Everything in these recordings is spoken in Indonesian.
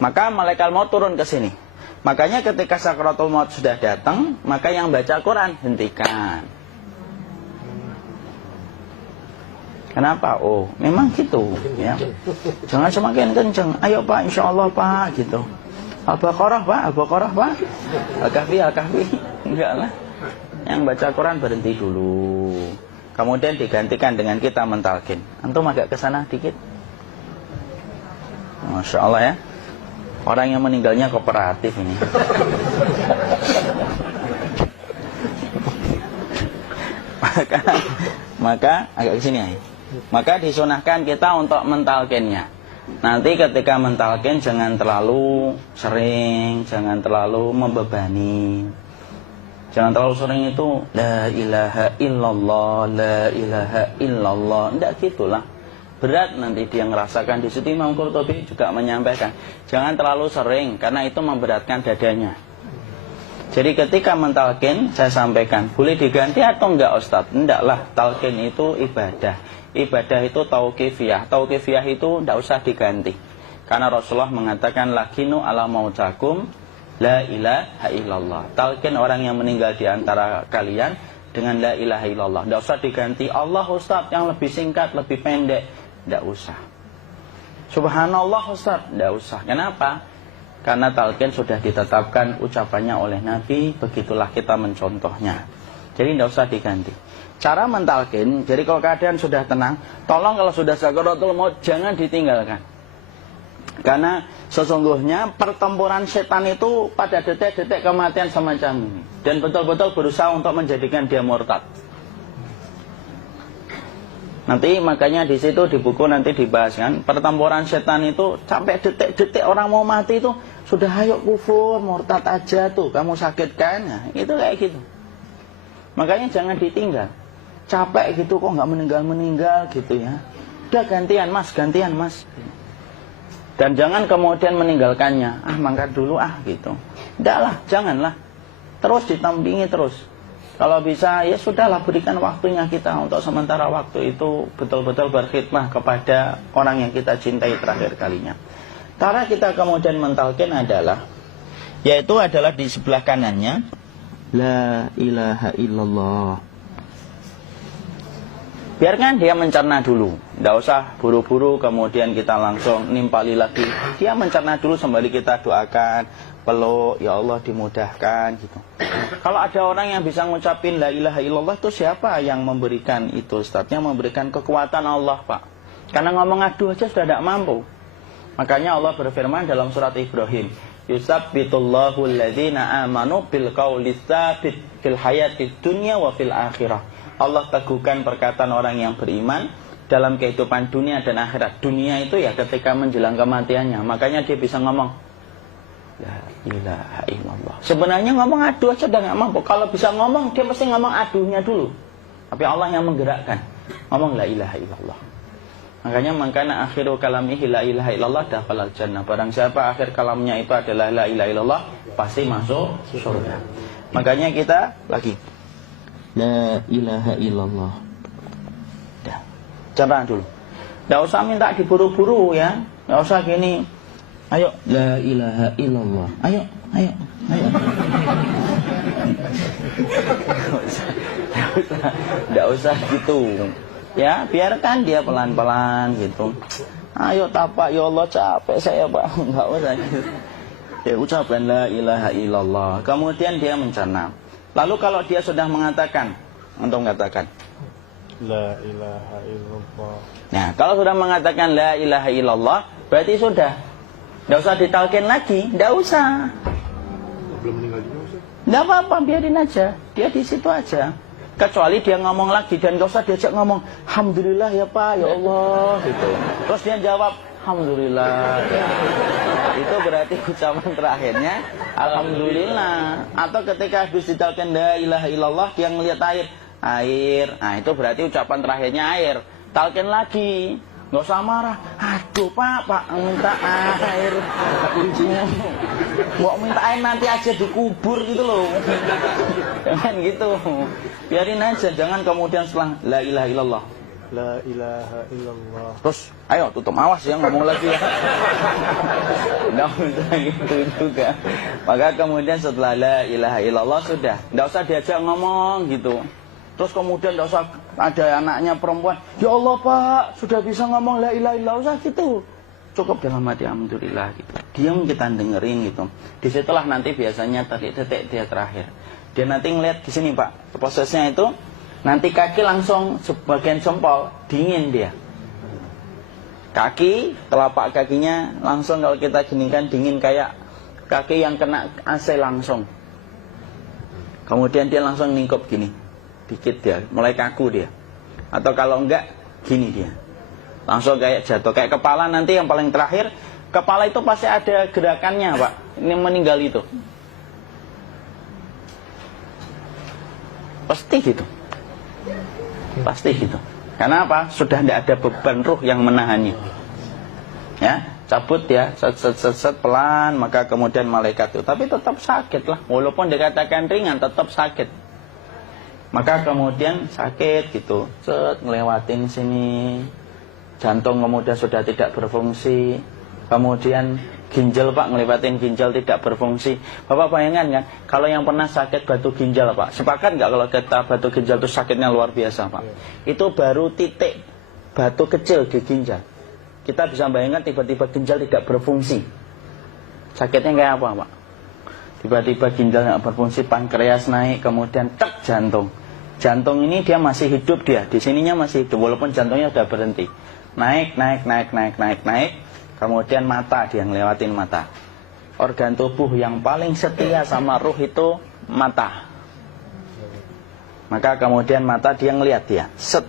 Maka malaikat maut turun ke sini. Makanya ketika sakaratul maut sudah datang, maka yang baca Quran hentikan. Kenapa? Oh, memang gitu ya. Jangan semakin kenceng. Ayo Pak, insya Allah Pak, gitu. Al-Baqarah Pak, Al-Baqarah Pak. Al-Kahfi, Al-Kahfi. Enggak lah. Yang baca Quran berhenti dulu. Kemudian digantikan dengan kita mentalkin. Antum agak ke sana dikit. Masya Allah ya. Orang yang meninggalnya kooperatif ini. maka agak ke sini ya. Maka disunahkan kita untuk mentalkinnya. Nanti ketika mentalkin jangan terlalu sering, jangan terlalu membebani. Jangan terlalu sering itu la ilaha illallah, la ilaha illallah. Enggak gitulah. Berat nanti dia ngerasakan. Di situ Imam Qurtubi juga menyampaikan, jangan terlalu sering karena itu memberatkan dadanya. Jadi ketika mentalkin, saya sampaikan, boleh diganti atau enggak Ustaz? Enggaklah, talkin itu ibadah. Ibadah itu tauqifiyah. Tauqifiyah itu enggak usah diganti. Karena Rasulullah mengatakan, lakinu ala mautakum la ilaha illallah. Talkin orang yang meninggal di antara kalian dengan la ilaha illallah. Enggak usah diganti Allah Ustaz yang lebih singkat, lebih pendek. Tidak usah. Subhanallah Ustaz, tidak usah. Kenapa? Karena talqin sudah ditetapkan ucapannya oleh Nabi, begitulah kita mencontohnya. Jadi tidak usah diganti. Cara mentalqin, jadi kalau keadaan sudah tenang, tolong kalau sudah sakaratul maut jangan ditinggalkan. Karena sesungguhnya pertempuran setan itu pada detik-detik kematian semacam ini. Dan betul-betul berusaha untuk menjadikan dia murtad. Nanti makanya di situ di buku nanti dibahas kan, pertempuran setan itu sampai detik-detik orang mau mati itu sudah ayo kufur, murtad aja tuh, kamu sakit kan? Nah, itu kayak gitu. Makanya jangan ditinggal. Capek gitu kok nggak meninggal gitu ya. Udah gantian mas. Dan jangan kemudian meninggalkannya. Mangkat dulu gitu. Enggak lah, janganlah. Terus ditampingi terus. Kalau bisa, ya sudahlah berikan waktunya kita untuk sementara waktu itu betul-betul berkhidmah kepada orang yang kita cintai terakhir kalinya. Cara kita kemudian mentalkin adalah, yaitu adalah di sebelah kanannya, la ilaha illallah. Biarkan dia mencerna dulu, tidak usah buru-buru kemudian kita langsung nimpali lagi. Dia mencerna dulu sembari kita doakan, peluk, ya Allah dimudahkan gitu. Kalau ada orang yang bisa ngucapin la ilaha illallah itu siapa yang memberikan itu? Ustadznya memberikan kekuatan Allah Pak. Karena ngomong aduh aja sudah tidak mampu. Makanya Allah berfirman dalam surat Ibrahim, yusabbitullahu alladhina amanu bil qawli tsabit fil hayatid dunya wa fil akhirah. Allah teguhkan perkataan orang yang beriman dalam kehidupan dunia dan akhirat. Dunia itu ya ketika menjelang kematiannya. Makanya dia bisa ngomong la ilaha illallah. Sebenarnya ngomong aduh aja udah gak mampu. Kalau bisa ngomong, dia mesti ngomong aduhnya dulu. Tapi Allah yang menggerakkan. Ngomong la ilaha illallah. Makanya makana akhiru kalamihi la ilaha illallah dakhalal jannah. Barang siapa akhir kalamnya itu adalah la ilaha illallah, pasti masuk surga. Makanya kita lagi la ilaha illallah. Dah. Coba dulu. Enggak usah minta diburu-buru ya. Enggak usah gini. Ayo la ilaha illallah. Ayo. Enggak usah gitu. Ya, biarkan dia pelan-pelan gitu. Ayo tapak, ya Allah capek saya Pak. Enggak usah gitu. Ya ucapkan la ilaha illallah. Kemudian dia mencerna. Lalu kalau dia sudah mengatakan, untuk mengatakan la ilaha illallah. Nah, kalau sudah mengatakan la ilaha illallah, berarti sudah. Tidak usah ditalkin lagi, tidak usah. Belum meninggal juga Ustaz? Tidak apa-apa, biarin aja. Dia di situ aja. Kecuali dia ngomong lagi dan gak usah diajak ngomong alhamdulillah ya Pak, ya Allah gitu. Terus dia jawab alhamdulillah. Itu berarti ucapan terakhirnya alhamdulillah. Atau ketika habis ditalkin la ilaha illallah, dia ngelihat air. Nah, itu berarti ucapan terakhirnya air. Talkin lagi. Nggak usah marah. Aduh Pak minta air. Mau minta air nanti aja dikubur gitu loh. Jangan gitu. Biarin aja. Jangan kemudian setelah la ilaha illallah La ilaha illallah. Terus, ayo tutup, awas ya ngomong lagi ya. Nggak usah gitu juga. Maka kemudian setelah la ilaha illallah sudah, nggak usah diajak ngomong gitu. Terus kemudian nggak usah ada anaknya perempuan, ya Allah Pak, sudah bisa ngomong la ilaha illallah, usah gitu. Cukup dalam hati alhamdulillah gitu. Diam kita dengerin gitu. Disitulah nanti biasanya titik dia terakhir. Dia nanti ngeliat di sini Pak, prosesnya itu. Nanti kaki langsung sebagian jempol dingin dia. Kaki, telapak kakinya langsung kalau kita ginikan dingin kayak kaki yang kena AC langsung. Kemudian dia langsung ningkup gini, dikit dia, mulai kaku dia. Atau kalau enggak, gini dia. Langsung kayak jatuh, kayak kepala nanti yang paling terakhir. Kepala itu pasti ada gerakannya Pak, ini meninggal itu. Pasti gitu. Pasti gitu. Karena apa? Sudah tidak ada beban ruh yang menahannya. Ya, cabut ya, set pelan, maka kemudian malaikat itu. Tapi tetap sakit lah, walaupun dikatakan ringan, tetap sakit. Maka kemudian sakit gitu, ngelewatin sini, jantung kemudian sudah tidak berfungsi, kemudian ginjal Pak, ngelewatin ginjal tidak berfungsi. Bapak bayangkan kan, kalau yang pernah sakit batu ginjal Pak, sepakat nggak kalau kita batu ginjal itu sakitnya luar biasa Pak? Itu baru titik batu kecil di ginjal. Kita bisa bayangkan tiba-tiba ginjal tidak berfungsi. Sakitnya kayak apa Pak? Tiba-tiba ginjal nggak berfungsi, pankreas naik, kemudian tek jantung. Jantung ini dia masih hidup dia, di sininya masih hidup walaupun jantungnya sudah berhenti. Naik. Kemudian mata, dia ngelewatin mata. Organ tubuh yang paling setia sama ruh itu mata. Maka kemudian mata dia ngelihat dia, set.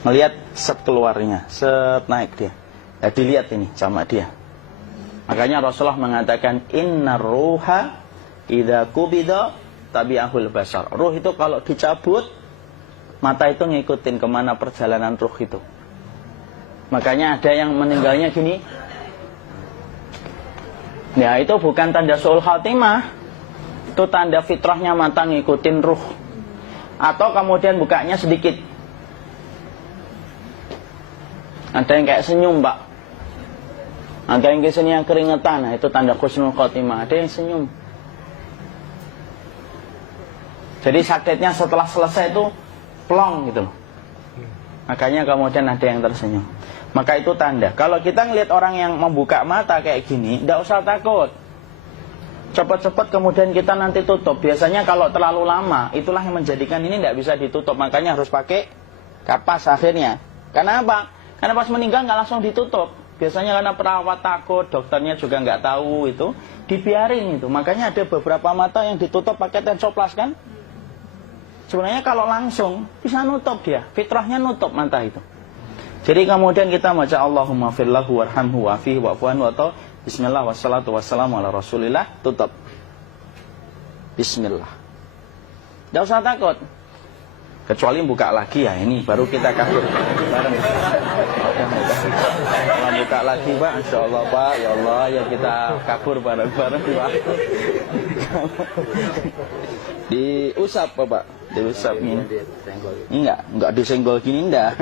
Ngelihat set keluarnya, set naik dia. Ya dilihat ini sama dia. Makanya Rasulullah mengatakan innar ruha idza qubida tabi'ahul basar. Ruh itu kalau dicabut, mata itu ngikutin kemana perjalanan ruh itu. Makanya ada yang meninggalnya gini. Ya itu bukan tanda su'ul khatimah. Itu tanda fitrahnya mata ngikutin ruh. Atau kemudian bukanya sedikit. Ada yang kayak senyum Pak. Ada yang biasanya keringetan. Nah, itu tanda husnul khatimah. Ada yang senyum. Jadi sakitnya setelah selesai itu plong gitu. Makanya kemudian ada yang tersenyum. Maka itu tanda. Kalau kita ngelihat orang yang membuka mata kayak gini, tidak usah takut. Cepat-cepat kemudian kita nanti tutup. Biasanya kalau terlalu lama, itulah yang menjadikan ini tidak bisa ditutup. Makanya harus pakai kapas akhirnya. Karena apa? Karena pas meninggal nggak langsung ditutup. Biasanya karena perawat takut, dokternya juga nggak tahu itu, dibiarin itu. Makanya ada beberapa mata yang ditutup pakai tensoplas kan? Sebenarnya kalau langsung bisa nutup dia, fitrahnya nutup mata itu. Jadi kemudian kita baca Allahumma firlahu warhamhu wa'afihi wa'fu'anhu atau bismillah wassalatu wassalamu ala rasulillah, tutup. Bismillah. Tidak usah takut. Kecuali buka lagi ya, ini baru kita kabur bareng. Kalau buka lagi Pak, insya Allah Pak, ya Allah ya kita kabur bareng-bareng Pak. Diusap Pak, diusap ini. Enggak disenggol gini enggak.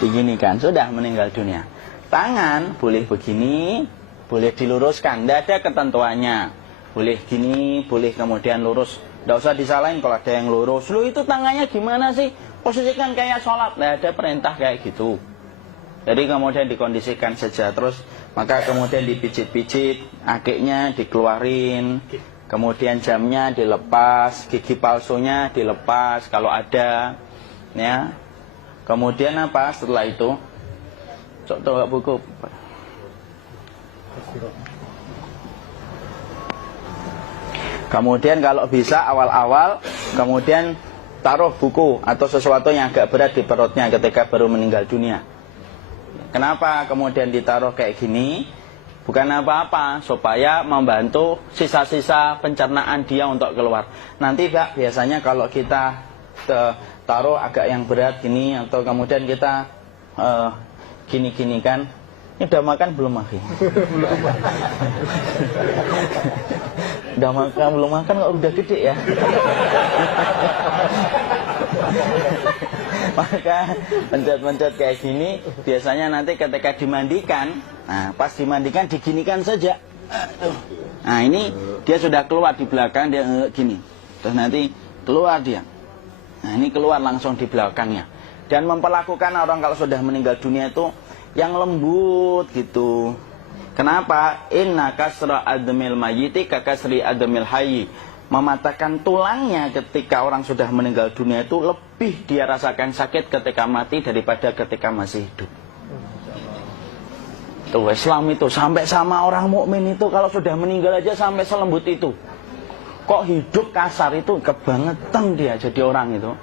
Begini kan, sudah meninggal dunia. Tangan boleh begini, boleh diluruskan, tidak ada ketentuannya. Boleh gini, boleh kemudian lurus. Tidak usah disalahin kalau ada yang lurus. Lu itu tangannya gimana sih? Posisikan kayak sholat. Tidak ada perintah kayak gitu. Jadi kemudian dikondisikan saja. Terus maka kemudian dipijit-pijit, akiknya dikeluarin. Kemudian jamnya dilepas, gigi palsunya dilepas kalau ada. Ya. Kemudian apa setelah itu? Coba buku. Kemudian kalau bisa awal-awal kemudian taruh buku atau sesuatu yang agak berat di perutnya ketika baru meninggal dunia. Kenapa kemudian ditaruh kayak gini? Bukan apa-apa, supaya membantu sisa-sisa pencernaan dia untuk keluar. Nanti Pak, biasanya kalau kita taruh agak yang berat gini atau kemudian kita gini-gini kan, ini udah makan belum makan? Udah makan belum makan kok udah gede ya. Maka pencet-pencet kayak gini biasanya nanti ketika dimandikan, nah pas dimandikan diginikan saja. Nah ini dia sudah keluar di belakang, dia gini, terus nanti keluar dia. Nah ini keluar langsung di belakangnya. Dan memperlakukan orang kalau sudah meninggal dunia itu yang lembut gitu. Kenapa? Inna kasra admil mayyiti kakasri admil hayyi. Mematahkan tulangnya ketika orang sudah meninggal dunia itu lebih dia rasakan sakit ketika mati daripada ketika masih hidup. Tuh Islam itu sampai sama orang mukmin itu kalau sudah meninggal aja sampai selembut itu. Kok hidup kasar itu kebangetan dia jadi orang itu.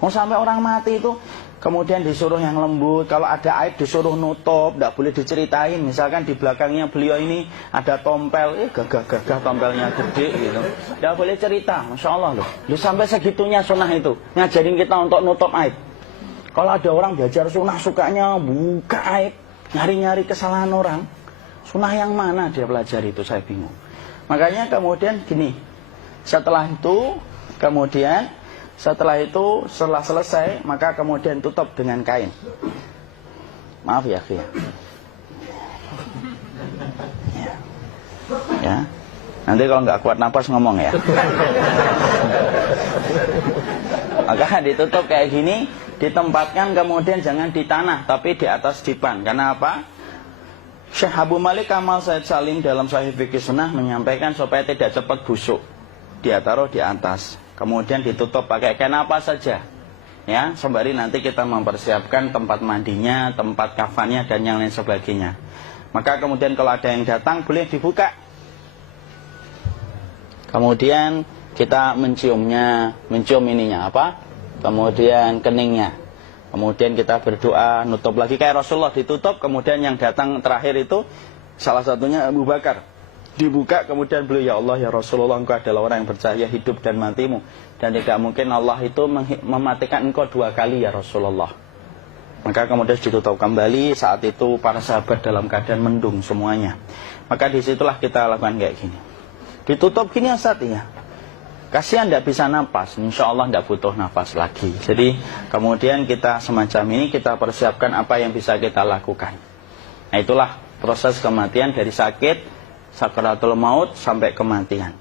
Mau sampai orang mati itu kemudian disuruh yang lembut, kalau ada aib disuruh nutup, tidak boleh diceritain. Misalkan di belakangnya beliau ini ada tompel, gagah-gagah tompelnya gede gitu, tidak boleh cerita. Masya Allah loh, sampai segitunya sunnah itu ngajarin kita untuk nutup aib. Kalau ada orang belajar sunnah sukanya buka aib, nyari-nyari kesalahan orang, sunnah yang mana dia pelajari itu, saya bingung. Makanya kemudian gini, setelah selesai maka kemudian tutup dengan kain. Maaf ya, ya. Ya. Nanti kalau nggak kuat napas ngomong ya. Maka ditutup kayak gini, ditempatkan kemudian jangan di tanah tapi di atas dipan. Karena apa? Syekh Abu Malik Kamal Said Salim dalam Sahih Fikih Sunnah menyampaikan supaya tidak cepat busuk. Dia taruh di atas. Kemudian ditutup pakai kain apa saja, ya, sembari nanti kita mempersiapkan tempat mandinya, tempat kafannya dan yang lain sebagainya. Maka kemudian kalau ada yang datang boleh dibuka. Kemudian kita mencium ininya apa? Kemudian keningnya. Kemudian kita berdoa, nutup lagi kayak Rasulullah ditutup. Kemudian yang datang terakhir itu salah satunya Abu Bakar. Dibuka kemudian beliau, ya Allah ya Rasulullah, engkau adalah orang yang percaya hidup dan matimu, dan tidak mungkin Allah itu mematikan engkau 2 kali ya Rasulullah. Maka kemudian ditutup kembali. Saat itu para sahabat dalam keadaan mendung semuanya. Maka disitulah kita lakukan kayak gini, ditutup gini Ustaz ya. Kasihan tidak bisa nafas, insya Allah tidak butuh nafas lagi. Jadi kemudian kita semacam ini, kita persiapkan apa yang bisa kita lakukan. Nah itulah proses kematian dari sakit sakaratul maut sampai kematian.